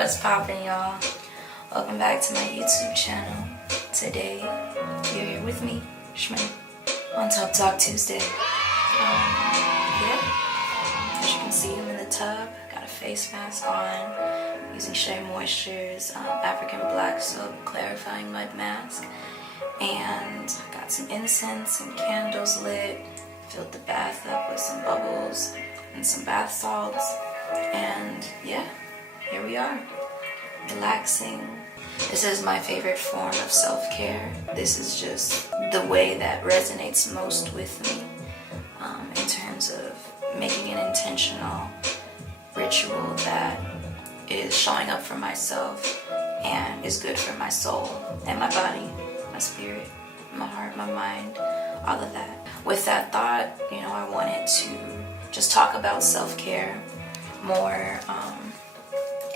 What's poppin', y'all? Welcome back to my YouTube channel. Today, you're here with me, Shmay, on Tub Talk Tuesday. Yeah, as you can see, I'm in the tub. Got a face mask on, using Shea Moisture's African Black Soap Clarifying Mud Mask. And got some incense and candles lit. Filled the bath up with some bubbles and some bath salts. And yeah, here we are, relaxing. This is my favorite form of self-care. This is just the way that resonates most with me in terms of making an intentional ritual that is showing up for myself and is good for my soul and my body, my spirit, my heart, my mind, all of that. With that thought, I wanted to just talk about self-care more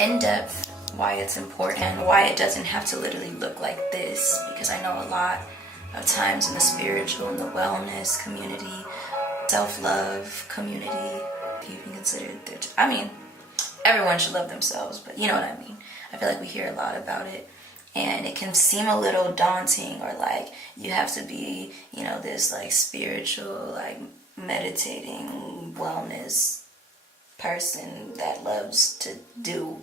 in depth, why it's important, why it doesn't have to literally look like this, because I know a lot of times in the spiritual and the wellness community, self-love community, if you can consider it, everyone should love themselves, but you know what I mean. I feel like we hear a lot about it, and it can seem a little daunting, or like you have to be, this like spiritual, like meditating wellness person that loves to do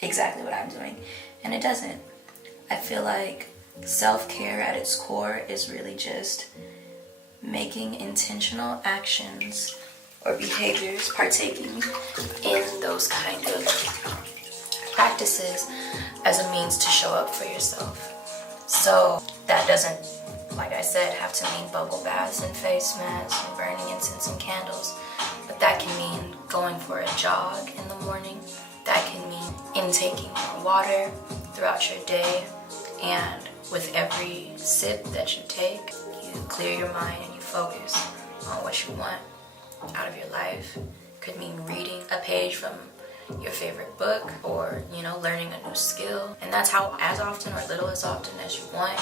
exactly what I'm doing, and it doesn't. I feel like self-care at its core is really just making intentional actions or behaviors, partaking in those kind of practices as a means to show up for yourself. So that doesn't, like I said, have to mean bubble baths and face masks and burning incense and candles, but that can mean going for a jog in the morning. That can mean intaking more water throughout your day, and with every sip that you take, you clear your mind and you focus on what you want out of your life. Could mean reading a page from your favorite book, or learning a new skill, and that's how, as often or little as often as you want.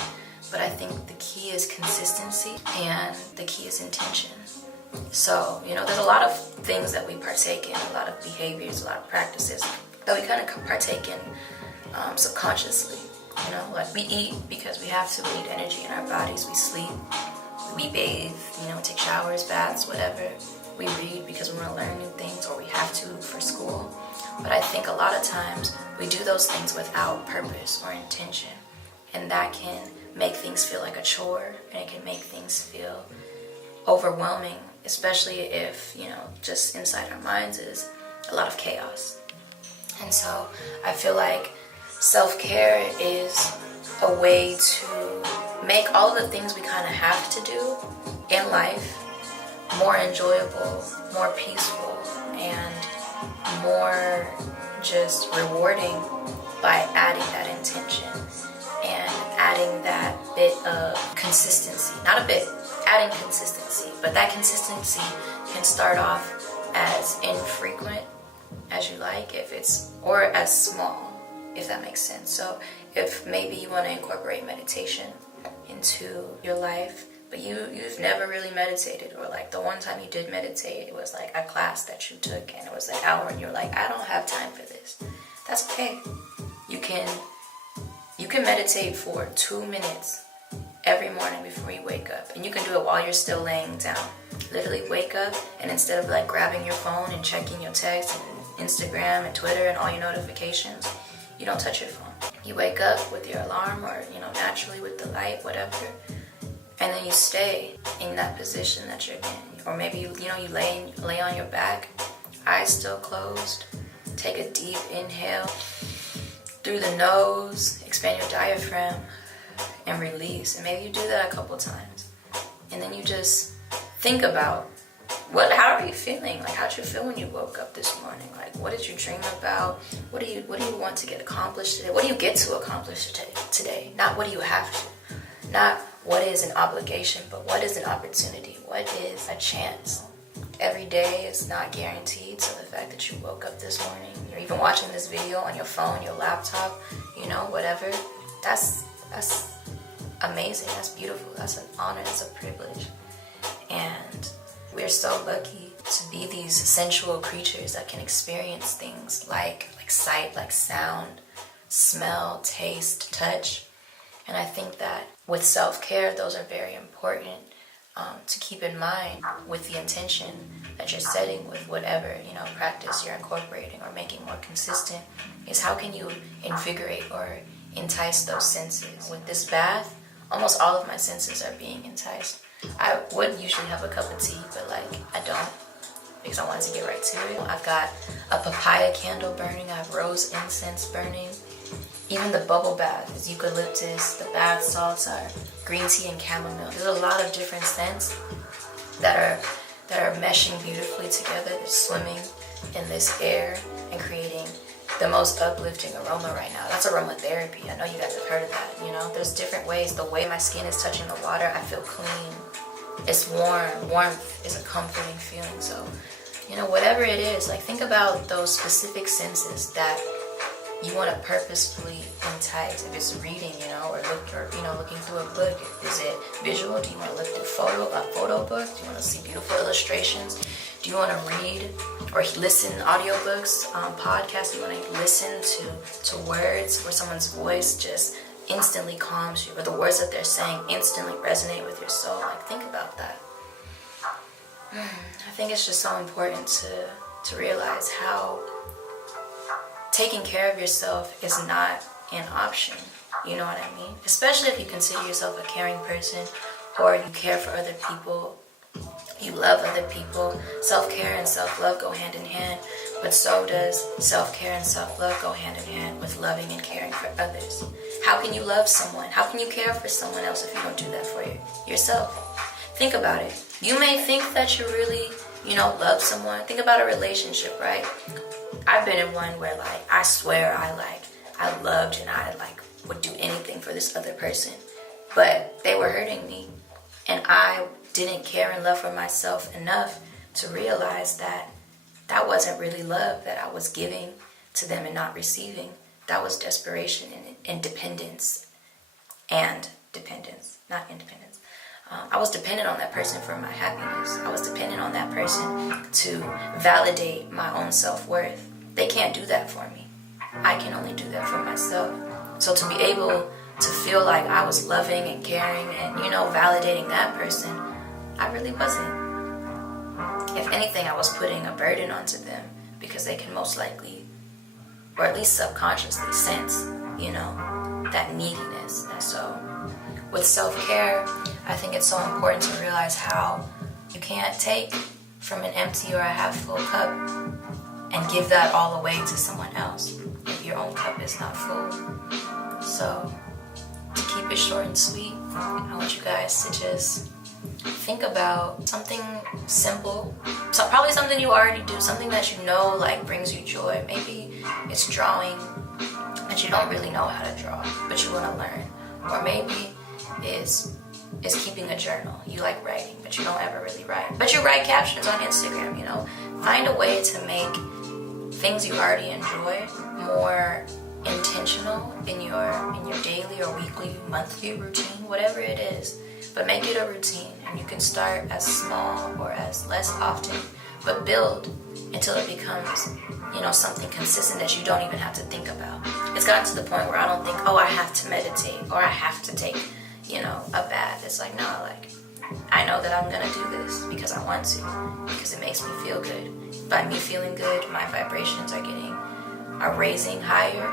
But I think the key is consistency, and the key is intention. So, there's a lot of things that we partake in, a lot of behaviors, a lot of practices that we kind of partake in subconsciously. Like we eat because we have to, we need energy in our bodies, we sleep, we bathe, take showers, baths, whatever. We read because we want to learn new things, or we have to for school. But I think a lot of times we do those things without purpose or intention, and that can make things feel like a chore, and it can make things feel overwhelming, especially if, just inside our minds is a lot of chaos. And so I feel like self-care is a way to make all of the things we kind of have to do in life more enjoyable, more peaceful, and more just rewarding by adding that intention and adding that bit of consistency. Not a bit, adding consistency, but that consistency can start off as infrequent as you like, or as small, if that makes sense. So if maybe you want to incorporate meditation into your life, but you've never really meditated, or like the one time you did meditate, it was like a class that you took and it was an hour and you're like, I don't have time for this. That's okay. You can meditate for 2 minutes every morning before you wake up, and you can do it while you're still laying down. Literally wake up, and instead of like grabbing your phone and checking your text and Instagram and Twitter and all your notifications, you don't touch your phone. You wake up with your alarm, or naturally with the light, whatever, and then you stay in that position that you're in. Or maybe you lay on your back, eyes still closed, take a deep inhale through the nose, expand your diaphragm, and release. And maybe you do that a couple times, and then you just think about how are you feeling? Like, how'd you feel when you woke up this morning? Like, what did you dream about? What do you want to get accomplished today? What do you get to accomplish today? Not what do you have to. Not what is an obligation, but what is an opportunity? What is a chance? Every day is not guaranteed, so the fact that you woke up this morning, you're even watching this video on your phone, your laptop, whatever, that's amazing, that's beautiful, that's an honor, that's a privilege. And we're so lucky to be these sensual creatures that can experience things like sight, like sound, smell, taste, touch. And I think that with self-care, those are very important to keep in mind with the intention that you're setting with whatever, practice you're incorporating or making more consistent, is how can you invigorate or entice those senses. With this bath, almost all of my senses are being enticed. I would usually have a cup of tea, but I don't, because I wanted to get right to it. I've got a papaya candle burning, I have rose incense burning. Even the bubble bath is eucalyptus, the bath salts are green tea and chamomile. There's a lot of different scents that are meshing beautifully together. They're swimming in this air and creating the most uplifting aroma right now. That's aromatherapy. I know you guys have heard of that, There's different ways. The way my skin is touching the water, I feel clean. It's warm. Warmth is a comforting feeling. So, whatever it is, think about those specific senses that you want to purposefully entice. If it's reading, or looking through a book. Is it visual? Do you want to look through a photo book? Do you want to see beautiful illustrations? Do you want to read or listen to audiobooks, podcasts? Do you want to listen to words where someone's voice just instantly calms you, or the words that they're saying instantly resonate with your soul? Think about that. I think it's just so important to realize how taking care of yourself is not an option. You know what I mean? Especially if you consider yourself a caring person, or you care for other people, you love other people. Self-care and self-love go hand in hand, but so does self-care and self-love go hand in hand with loving and caring for others. How can you love someone? How can you care for someone else if you don't do that for yourself? Think about it. You may think that you really, love someone. Think about a relationship, right? I've been in one where I swear I loved and I would do anything for this other person, but they were hurting me, and I didn't care and love for myself enough to realize that that wasn't really love that I was giving to them and not receiving. That was desperation and dependence, not independence. I was dependent on that person for my happiness. I was dependent on that person to validate my own self-worth. They can't do that for me. I can only do that for myself. So to be able to feel like I was loving and caring and, validating that person, I really wasn't. If anything, I was putting a burden onto them, because they can most likely, or at least subconsciously, sense, that neediness. And so with self-care, I think it's so important to realize how you can't take from an empty or a half full cup and give that all away to someone else if your own cup is not full. So to keep it short and sweet, I want you guys to just think about something simple, so probably something you already do, something that brings you joy. Maybe it's drawing, but you don't really know how to draw, but you want to learn. Or maybe is keeping a journal. You like writing, but you don't ever really write, but you write captions on Instagram. Find a way to make things you already enjoy more intentional in your daily or weekly, monthly routine, whatever it is. But make it a routine, and you can start as small or as less often, but build until it becomes, something consistent that you don't even have to think about. It's gotten to the point where I don't think, I have to meditate or I have to take, a bath. It's no, I know that I'm gonna do this because I want to, because it makes me feel good. By me feeling good, my vibrations are raising higher,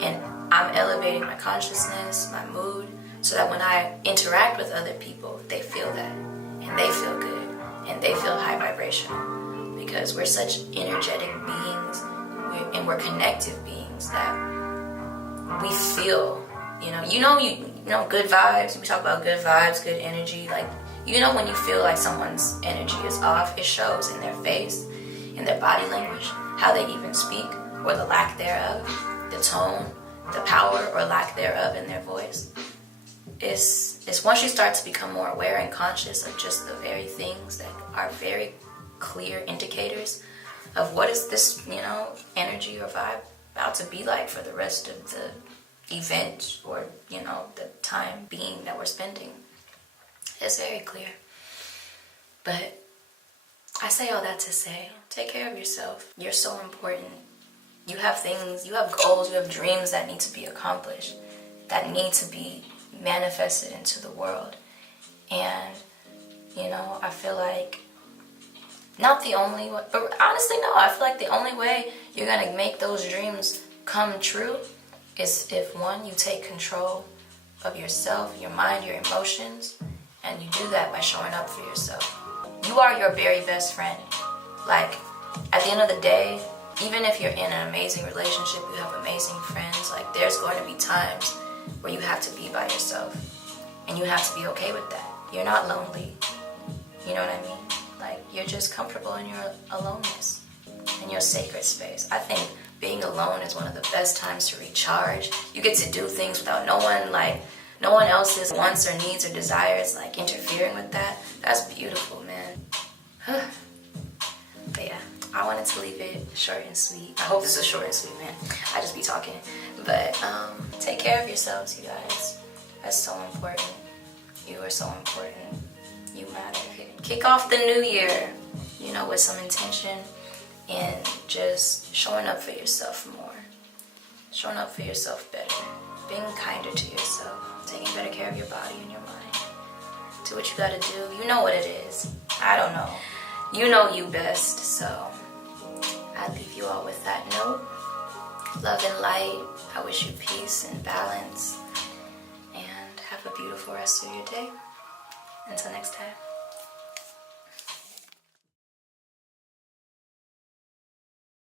and I'm elevating my consciousness, my mood, so that when I interact with other people, they feel that, and they feel good, and they feel high vibrational, because we're such energetic beings, and we're connective beings that we feel, good vibes. We talk about good vibes, good energy. When you feel like someone's energy is off, it shows in their face, in their body language, how they even speak, or the lack thereof, the tone, the power or lack thereof in their voice. It's once you start to become more aware and conscious of just the very things that are very clear indicators of what is this, energy or vibe about to be like for the rest of the event or, the time being that we're spending. It's very clear. But I say all that to say, take care of yourself. You're so important. You have things, you have goals, you have dreams that need to be accomplished, that need to be manifested into the world. And, you know, I feel like, not the only way, but honestly, no, I feel like the only way you're going to make those dreams come true is if, one, you take control of yourself, your mind, your emotions, and you do that by showing up for yourself. You are your very best friend. Like, at the end of the day, even if you're in an amazing relationship, you have amazing friends, like, there's going to be times where you have to be by yourself. And you have to be okay with that. You're not lonely. You know what I mean? Like, you're just comfortable in your aloneness, in your sacred space. I think being alone is one of the best times to recharge. You get to do things without no one else's wants or needs or desires, like, interfering with that. That's beautiful, man. But yeah, I wanted to leave it short and sweet. I hope this is short and sweet, man. I just be talking. But take care of yourselves, you guys. That's so important. You are so important. You matter. Kick off the new year, you know, with some intention and just showing up for yourself more. Showing up for yourself better. Being kinder to yourself. Taking better care of your body and your mind. Do what you gotta do. You know what it is. I don't know. You know you best, so I leave you all with that note. Love and light. I wish you peace and balance. And have a beautiful rest of your day. Until next time.